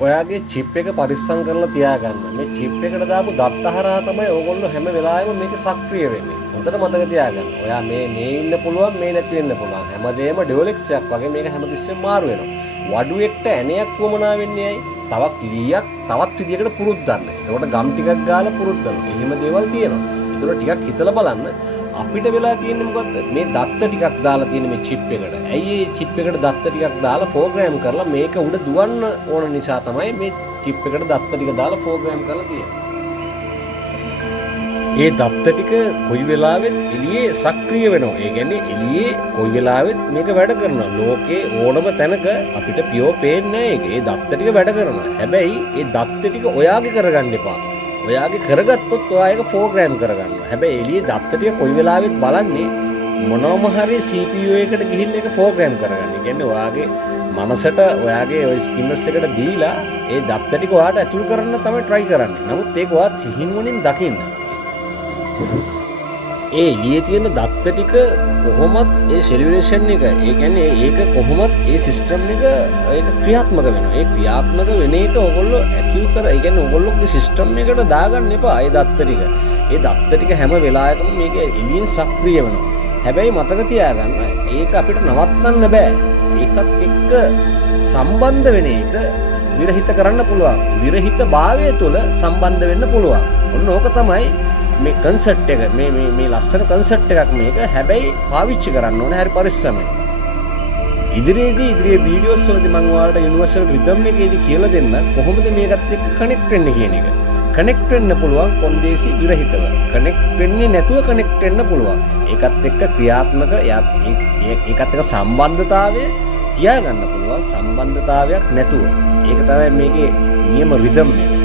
ඔයාගේ චිප් එක පරිස්සම් කරලා තියාගන්න. මේ චිප් එකට දාපු දත්ත හරහා තමයි ඕගොල්ලෝ හැම වෙලාවෙම මේක සක්‍රිය වෙන්නේ. හොඳට මතක තියාගන්න. ඔයා මේ ඉන්න පුළුවන් මේ නැති වෙන්න පුළුවන්. හැමදේම ඩෙවලොක්ස් එකක් වගේ මේක හැමතිස්සෙම මාරු වෙනවා. වඩුවෙක්ට ඇණයක් වමනා වෙන්නේ ඇයි? තවත් ලීයක් තවත් විදියකට පුරුද්දන්න. ඒකට ගම් ටිකක් ගාලා පුරුද්දන්න. එහෙම දේවල් තියෙනවා. ඒතකොට ටිකක් හිතලා බලන්න. අපිට වෙලා තියෙන්නේ මොකද්ද? මේ දත්ත ටිකක් දාලා තියෙන මේ චිප් එකට. ඇයි මේ චිප් එකට දත්ත ටිකක් දාලා ප්‍රෝග්‍රෑම් කරලා මේක උඩ දුවන්න ඕන නිසා තමයි මේ චිප් එකට දත්ත ටික දාලා ප්‍රෝග්‍රෑම් කරලා තියෙන්නේ. ඒ දත්ත ටික කොයි වෙලාවෙත් එළියේ සක්‍රිය වෙනවා. ඒ කියන්නේ එළියේ කොයි වෙලාවෙත් මේක වැඩ කරනවා. ලෝකේ ඕනම තැනක අපිට පියෝ පේන්නේ නැහැ ඒක. ඒ දත්ත ටික වැඩ කරනවා. හැබැයි ඒ දත්ත ටික ඔයාගේ කරගන්න එපා. ඔයාගේ කරගත්තොත් ඔයා ඒක ප්‍රෝග්‍රෑම් කරගන්නවා. හැබැයි එළියේ දත්ත ටික කොයි වෙලාවෙත් බලන්නේ මොනවම හරි CPU එකට ගිහින් ඒක ප්‍රෝග්‍රෑම් කරගන්න. ඒ කියන්නේ ඔයාගේ මනසට ඔයාගේ ඔය ස්කින්නස් එකට දීලා ඒ දත්ත ටික ඔයාට ඇතුල් කරන්න තමයි try කරන්නේ. නමුත් ඒක ඔයා සිහිනුවණින් දකින්න. ඒ එළියේ තියෙන දත්ත ටික කොහොමත් ඒ සෙලිබ්‍රේෂන් එක ඒ කියන්නේ ඒක කොහොමත් ඒ සිස්ටම් එක ඒක ක්‍රියාත්මක වෙනවා. ඒ ක්‍රියාත්මක වෙන එක ඕගොල්ලෝ ඇකියු කර ඒ කියන්නේ ඕගොල්ලෝගේ සිස්ටම් එකට දාගන්න එපා. ඒ දත්ත ටික. ඒ දත්ත ටික හැම වෙලාවකම මේක එළියෙන් සක්‍රිය වෙනවා. හැබැයි මතක තියාගන්න ඒක අපිට නවත්තන්න බෑ. ඒකත් එක්ක සම්බන්ධ වෙන එක විරහිත කරන්න පුළුවන්. විරහිත භාවය තුළ සම්බන්ධ වෙන්න පුළුවන්. ඔන්න ඕක තමයි මේ කන්සෙප්ට් එක මේ ලස්සන කන්සෙප්ට් එකක් මේක. හැබැයි පාවිච්චි කරන්න ඕනේ හරි පරිස්සමෙන්. ඉදිරියේ වීඩියෝස් වලදී මම ඔයාලට යුනිවර්සල් රිද්ම් එකේදී කියලා දෙන්න කොහොමද මේකත් එක්ක කනෙක්ට් වෙන්නේ කියන එක. කනෙක්ට් වෙන්න පුළුවන් කොන්දේසි විරහිතව. කනෙක්ට් වෙන්නේ නැතුව කනෙක්ට් වෙන්න පුළුවන්. ඒකත් එක්ක ක්‍රියාත්මක ඒකත් එක්ක සම්බන්ධතාවය තියාගන්න පුළුවන්. සම්බන්ධතාවයක් නැතුව. ඒක තමයි මේකේ නියම රිද්ම් එක.